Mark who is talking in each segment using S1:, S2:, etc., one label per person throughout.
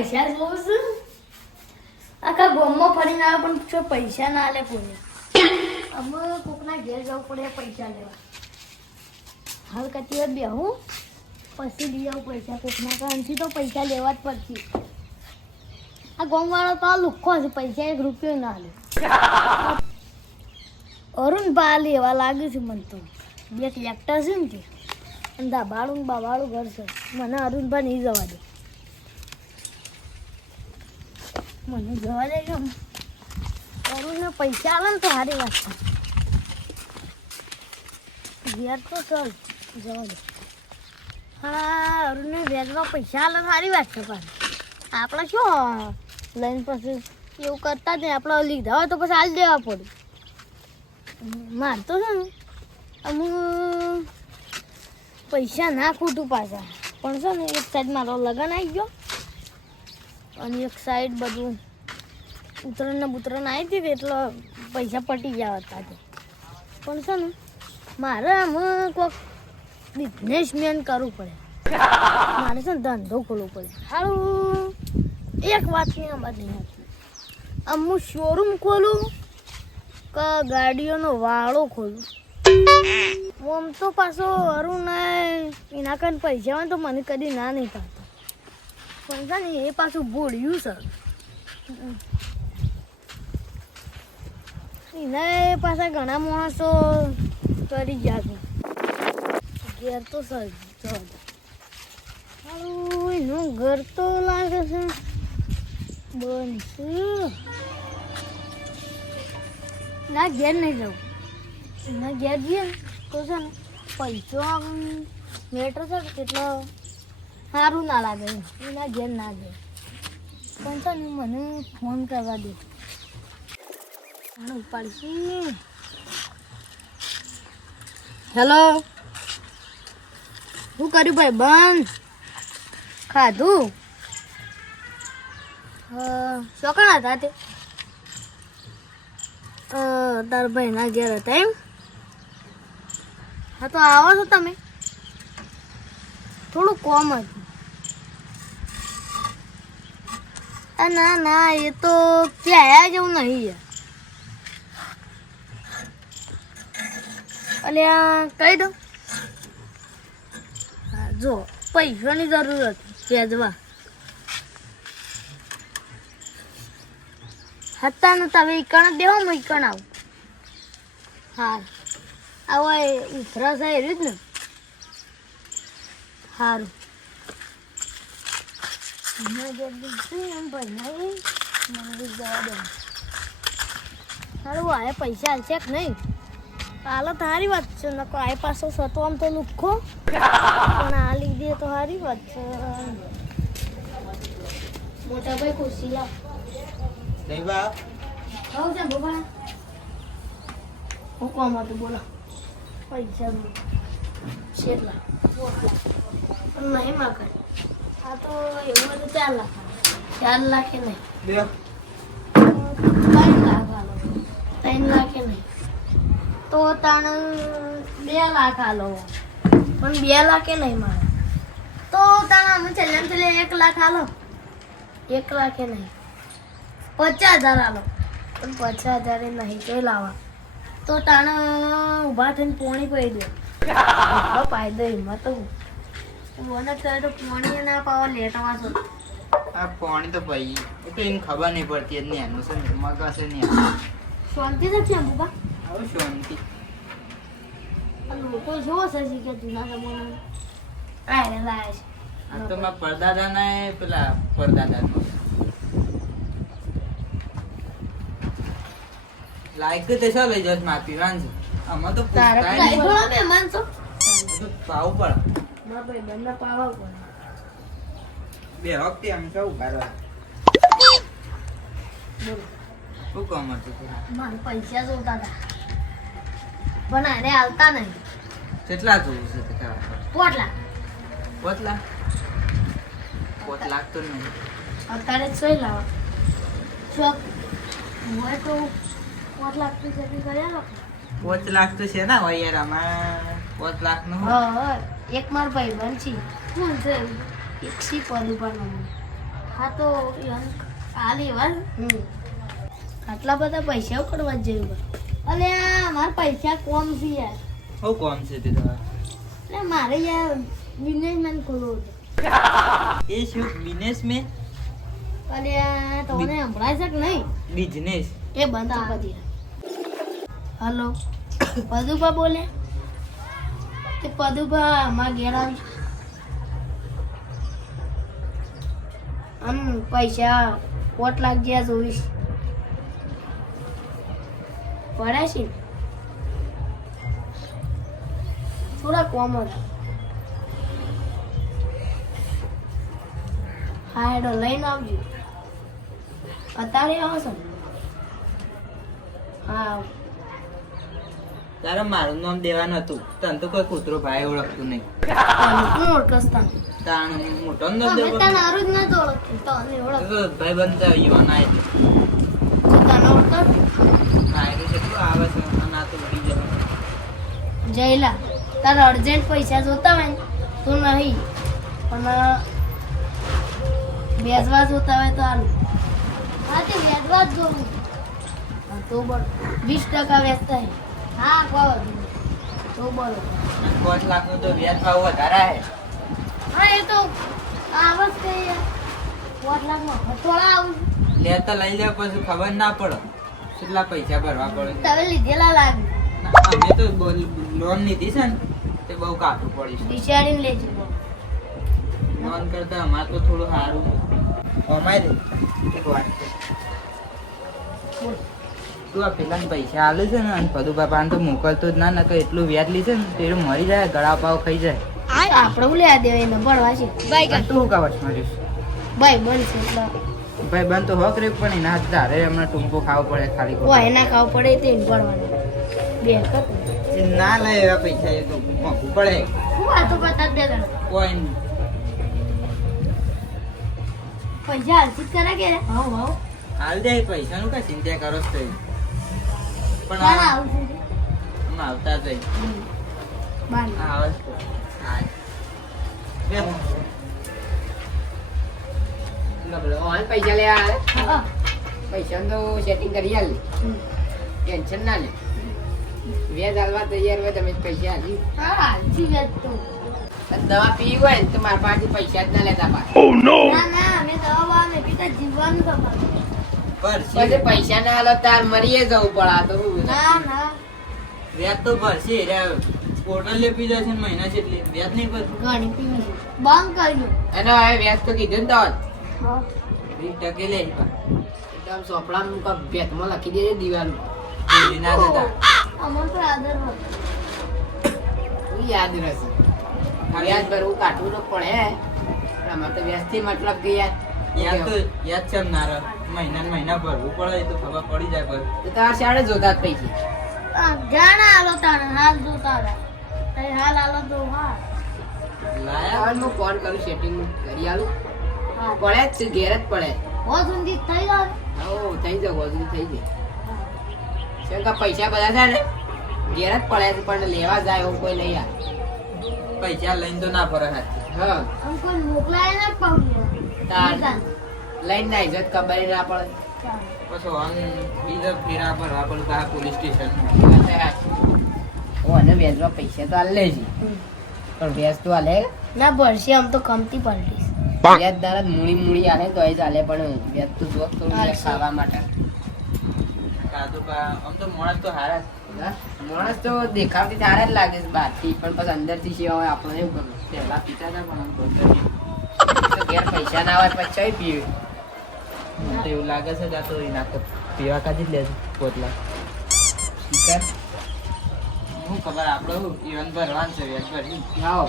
S1: પૈસા જોઉં છું આખા ગામમાં ફરીને આવે પણ જો પૈસા ના લે કોઈ અમે કોકના ઘેર જવું પડે પૈસા લેવા. હાલ કતી વાર બેહું. પછી લઈ આવું પૈસા. કોકના કારણથી તો પૈસા લેવા જ પડતી આ ગામવાળો તો આ લુખ્ખો છે. પૈસા એક રૂપિયો ના લે. અરુણ બા લેવા લાગે છે મને તો. બે ટ્રેક્ટર છે ને તે. અને દાબાળું બાબાળું ઘર છે. મને અરુણભા નહીં જવા દે. મને જવા દેજો અરુણને પૈસા આવે ને તો સારી વાત છે. ઘેર તો ચાલ, જવા દે. હા, અરુણને વ્યાજમાં પૈસા આવે સારી વાત છે પણ. આપણે શું લઈને પછી એવું કરતા જ નહીં. આપણે લીધા હોય તો પછી હાલ દેવા પડે. મારતો છે ને. અમુક પૈસા ના ખૂટું પાછા. પણ છે ને, એક સાઈડ મારો લગન આવી ગયો. અને એક સાઈડ બધું ઉતરણ ને બુતરણ આવી હતી એટલે પૈસા પટી ગયા હતા તે. પણ છે ને, મારે આમાં કોઈક બિઝનેસમેન કરવું પડે. મારે છે ને ધંધો ખોલવો પડે. સારું એક વાતની નથી. આમ હું શોરૂમ ખોલું કે ગાડીઓનો વાળો ખોલું? આમ તો પાછો અરુણ એના કારણે પૈસા હોય તો મને કદી ના નહીં પાડતો. પણ છે ને, એ પાછું ભૂલ્યું છે. એ પાછા ઘણા માણસો કરી ગયા છે. ઘેર તો સર. એનું ઘર તો લાગે છે. બનશું. ના, ઘેર નહીં જવું એના ઘેર જઈએ તો છે ને, પૈસો આમ મેટર છે ને એટલે સારું ના લાગે. એના ઘેર ના જાય પણ છે મને ફોન કરવા દે આને હેલો શું કર્યું ભાઈ બંધ ખાધું ચોકડા હતા તે તારા ભાઈના ઘેર હતા એમ હા તો આવો છો તમે થોડું કોમ હતું આ ના ના, એ તો ત્યાં જેવું નહીં અને કહી દઉં. જો, પૈસાની જરૂર હતી હતા ને તમે ઈકણ દેવો હું ઈકણ આવું. હા આવો ઉભરા જ ને. સારું સારું આ પૈસા હાલશે કે નહીં હાલો તારી વાત છે નકો આ પાછો સતો આમ તો લુખ્ખો પણ આ લીધે તો સારી વાત છે મોટા ભાઈ ખુશી લાવ
S2: દેવા
S1: હોવ છે બોબા હું કોમ હતું બોલો પૈસા નહીં માગે આ તો એવું હતું ચાર લાખ ચાર લાખે નહીં. ત્રણ લાખ આલો ત્રણ લાખે નહીં. તો ત્રણ બે લાખ આલો પણ બે લાખે નહીં મારે. તો તારા અમે છેલ્લે છેલ્લે એક લાખ આલો એક લાખે નહીં. પચાસ હજાર આલો પણ પચાસ હજાર નહીં તો લાવવા. તો તાણ ઊભા થઈને પોણી પડી દે. ફાયદો પાઈ હું. પોણી ના પાવા લેટવા છો.
S2: આ પાણી તો ભાઈ એ તો એને ખબર નહીં પડતી જ એનું છે
S1: શાંતિ નથી આમ બાબા?
S2: આવું શાંતિ.
S1: લોકો જોવો છે કે જૂના જમાના લાય લાય
S2: આ તો મારા પરદાદા ના પેલા પરદાદા લાયક તો શું લઈ જશ માર પીવાનું છે. આમાં તો
S1: તારે મહેમાન છો?
S2: પાવું પડે. બે વખતે આમ શું
S1: ઊભા
S2: શું કામ હતું
S1: મારે પૈસા જોતા હતા. પણ આને આવતા નહીં.
S2: કેટલા જોવું છે તે તારા
S1: પોટ લાખ
S2: પોત લાખ તો નહીં.
S1: અત્યારે છ લાવા. શોખ હોય તો પોટ લાખ તો જતી કર્યા
S2: પોચ લાખ તો છે ને હોય યાર આમાં પોચ લાખનું
S1: હા એક મારો ભાઈ બન છે શું છે એક સી પદ ઉપર હા તો હાલ એવા આટલા બધા પૈસા કરવા જેવું અલે આ મારા પૈસા કોમ છે યાર.
S2: હો કોમ છે તે તમારે
S1: એટલે મારે યાર બિઝનેસમેન ખોલવો છે.
S2: એ શું બિઝનેસમેન
S1: અલે તમને સંભળાય છે કે નહીં?
S2: બિઝનેસ
S1: એ બંધ કરી હલો બધું બોલે? તે પદુભા અમારા ઘેર આવી આમ પૈસા કોટ લાખ જેવા જોઈશ. પડે છે ને? થોડા કોમ હતા. હા એડો લઈને આવજો. અત્યારે આવશો ને? હા.
S2: તારે મારું નામ દેવાનું હતું. તને તો કોઈ કૂતરો ભાઈ ઓળખતું નહીં. તાણ મોટો ન દેવો. ભાઈ બંધ યુવાન આવે
S1: જયલા તારે અર્જન્ટ પૈસા જોતા હોય તો નહીં. પણ વેચવા જોતા હોય તો આનું હા તે જ જોવું. તો વીસ ટકા વેચતા હે હા કહો તો બોલો.
S2: પાંચ લાખનું તો વ્યાજ ભાવ વધારે હે
S1: હા એ તો આવત કઈ પાંચ લાખમાં થોડા આવું
S2: લે તો લઈ લે પછી ખબર ના પડે. કેટલા પૈસા ભરવા પડે?
S1: તમે લીધેલા લાગે.
S2: અમે તો લોન લીધી છે ને તે બહુ કાઠું પડી
S1: વિચારીને લેજો.
S2: લોન કરતા અમારે તો થોડું સારું અમારે એક વાત છે. તું આ પેલા પૈસા આલે છે ને અને પદુ બાપા તો મોકલતો જ ના નકર એટલું વ્યાજ લીધે ને તે મરી જાય ગળા પાવ ખાઈ જાય.
S1: આપણે લેવા દેવા એને ભણવા છે.
S2: ભાઈ તું શું કાવટ મારીશ?
S1: ભાઈ બનશે
S2: ભાઈ બન તો હક રે પણ એના તારે હમણાં ટૂંકો ખાવો પડે ખાલી
S1: ઓ એના ખાવ પડે તે ભણવાનું. બે
S2: ના લે એવા પૈસા એ તો પડે.
S1: હું વાતો કરતા જ બે
S2: કોઈ
S1: પૈસા હાલતી કરે કે? હા હા
S2: હાલ દે પૈસાનું કઈ ચિંતા કરો છો તે. પણ
S1: ના
S2: આમ આવતા.
S3: ઓન પૈસા લે આ પૈસા તો સેટિંગ કરી આલ. ટેન્શન ના લે. વ્યાજ હાલવા તૈયાર હોય તમે પૈસા આલી
S1: હા હાલતી જ તો.
S3: અને દવા પીવી હોય ને તો મારા પાસેથી પૈસા જ ના લેતા પાછા.
S1: ના ના અમે દવા પીતા જીવવાનું.
S3: પછી પૈસા ના હાલો તાર મરીએ જવું પડે આ તો હું
S1: ના ના.
S2: વ્યાજ તો ભરશે પોર્ટલ લેપી જશે ને મહિના છે એટલે વ્યાજ નહીં ભરતું.
S1: બંધ કર્યું.
S3: એનો હવે વ્યાજ તો કીધું ને તો
S2: વીસ ટકે લે
S3: એકદમ સોપડામાં કાંઈક ભેટમાં લખી દેજે દિવાલ
S2: ના દેતા
S1: અમર પર આદર
S3: યાદ રહેશે? વ્યાજ ભરવું કાઢવું તો પડે. અમારે તો વ્યાજથી મતલબ કે યાર
S2: યાદ તો યાદ છે ના રહે મહિના મહિના ભરવું પડે એ તો ખબર પડી જાય પર
S3: તો તાર શાળે જોતા જ પૈસા
S1: આ જાણા આલો તારે હાલ આલો તો હા.
S2: લાયા?
S3: હવે હું ફોન કરું સેટિંગ કરી આલું? પડે જ છે, ઘેર જ પડે.
S1: હો સુધી થઈ જાય.
S3: હો થઈ જાય વધુ થઈ જાય. કેમ પૈસા બધા થાય ને? ઘેર જ પડે છે પણ લેવા જાય એવું કોઈ નહીં આવે
S2: પૈસા લઈને તો ના પડે હાથ.
S3: હા.
S1: કોઈ મોકલાય ના પાડ્યું.
S3: તાર. લઈને ના ઇજ્જત ખબર ના પડે
S2: પછી ઓન બીજા ફેરા ભરવા પડે કા પોલીસ સ્ટેશન.
S3: ઓ અને વ્યાજમાં પૈસા તો આલે છે પણ વ્યાજ તો આલે.
S1: ના ભરશે આમ તો કમતી પલટીશ.
S3: વ્યાજ દારા મૂડી મૂડી આલે તો એ ચાલે પણ વ્યાજ તો જોક થોડું ખાવા માટે.
S2: આમ તો મોણસ તો હારા જ.
S3: માણસ તો દેખાવથી સારા જ લાગે છે બહારથી પણ પછી અંદરથી સેવા આપણને એવું ગમે.
S2: પહેલા પીતા હતા પણ આમ
S3: ઘેર પૈસા ના હોય પછી પીવે.
S2: તો એવું લાગે છે જાતો તો પીવા કાઢી જ લેજો છે પોતલા શું ખબર આપણે? હું ઈવન ભરવાનું છે વ્યાજ ભરી
S3: આવો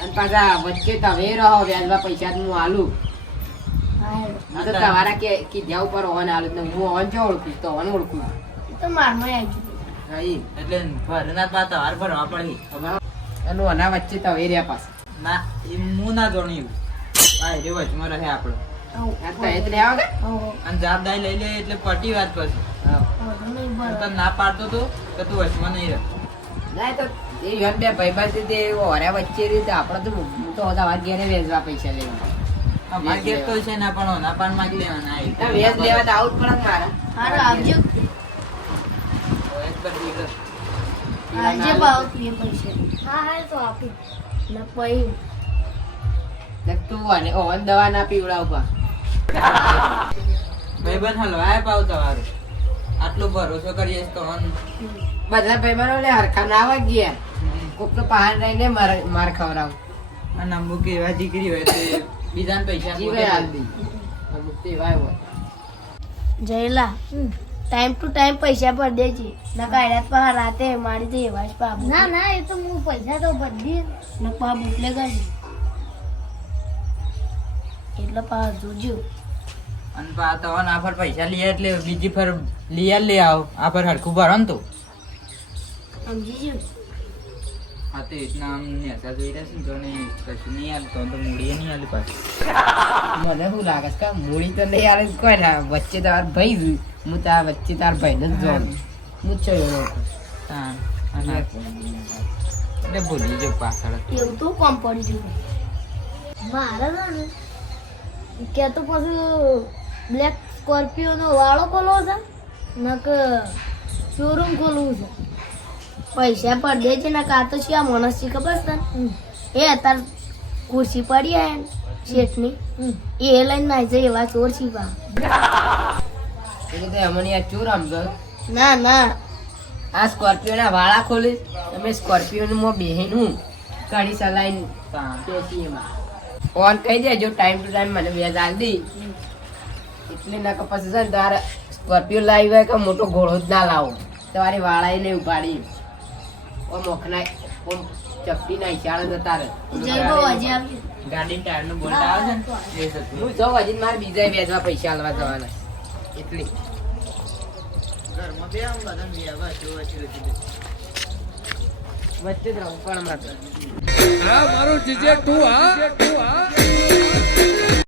S3: અને પાછા વચ્ચે તમે રહો વ્યાજમાં પૈસા હું આલું. તો તમારા કે કીધા ઉપર ઓન આલું હું ઓન જો ઓળખું તો ઓન ઓળખું.
S1: તો મારમાં આવી ગયું.
S2: એટલે ભરના પા તમારે ભરવા પડે.
S3: એનું અના વચ્ચે તવે રહ્યા પાછા.
S2: ના એ હું ના જાણ્યું હા એ વચમાં રહે આપણે
S3: આ તો એ જ રહ્યા વગર
S2: અને જવાબદારી લઈ લે એટલે પટી વાત પછી.
S3: હા.
S1: નહીં
S2: હું
S1: ભરવા
S2: તને ના પાડતો તો કે તું વચમાં નહીં રહે.
S3: તો એ યુવાન બે ભાઈબંધ રીતે ઓર્યા વચ્ચે રીતે આપણે તો હું તો તમારા ઘેરે વેચવા પૈસા લેવા.
S2: અમારે તો છે ના પણ ઓના પાન માંગી લેવાના આ
S3: વેજ લેવા તો આવું
S1: પણ આવજો. ભાવ પૈસા. હા હા તો આપી. ને પછી
S3: ને તું અને ઓન દવા ના પીવડાવ પા
S2: ભાઈબંધ હલવાય પાવ તમારું? આટલો ભરોસો કરીએ તો
S3: બધા ભાઈબંધો લે હરખા ના આવે ગયા કોક તો પહાડ રહીને માર માર ખવડાવ.
S2: અને અમુક એવા દીકરી હોય તે બીજાને પૈસા
S3: જીવે હાલ. દી અમુક તો એવા હોય.
S1: જયલા ટાઈમ ટુ ટાઈમ પૈસા ભર દેજે ના કાયડા પા રાતે મારી દે એવા જ પાપ ના ના એ તો હું પૈસા તો ભરી ને પા બુટલે ગાડી એટલે પા જોજો
S2: અને પા તવન આ પર પૈસા લઈએ એટલે બીજી ફર લઈ લે આવ. આ ફર હરખું ભરો ને તો.
S1: સમજી જો
S2: હા તો એટલા આમ નેસા જોઈ રહ્યા છે તો ને કશું નહીં હાલતો તો મૂડીએ નહીં હાલી પાછું.
S3: મને શું લાગે છે કે મૂડી તો નહીં આવે કોઈ ના વચ્ચે તાર ભાઈ. હું તાર વચ્ચે તાર ભાઈ ને જ જોઉં. હું છો એવો
S2: હા એટલે ભૂલી જો પાછળ.
S1: એવું તો કોમ પડી જવું મારા કે તો પછી બ્લેક સ્કોર્પિયો નો વાળો ખોલવો છે નક શોરૂમ ખોલવું છે. પૈસા પર દે છે ને કાં તો છે આ માણસ છે ખબર છે એ અત્યારે ખુરશી પડી હે શેઠની. એ લઈને ના જાય એવા ચોર છે પા
S3: અમને આ ચોર સમજો
S1: ના ના.
S3: આ સ્કોર્પિયો ના વાળા ખોલી તમે સ્કોર્પિયો માં બેહીન હું ગાડી ચલાવીને
S2: હા
S3: બેસી એમાં. ફોન કહી દેજો ટાઈમ ટુ ટાઈમ મને વ્યાજ આલ દી એટલે ના પછી છે ને તારે સ્કોર્પિયો લાવી હોય કે મોટો ઘોડો જ ના લાવો. તમારી વાળાએ નહીં ઉપાડી. ઓમ ચપટી ના ઈશાળે જતા રહે
S2: ગાડી ટાયરનું આવે. છે થતું
S3: હું જો હજી મારે બીજા વ્યાજમાં પૈસા આલવા જવાના. એટલી.
S2: ઘરમાં બે આમ બધા જોવા છે એટલે.
S3: વચ્ચે જ રહું પણ હમણાં
S4: હા મારું જીજે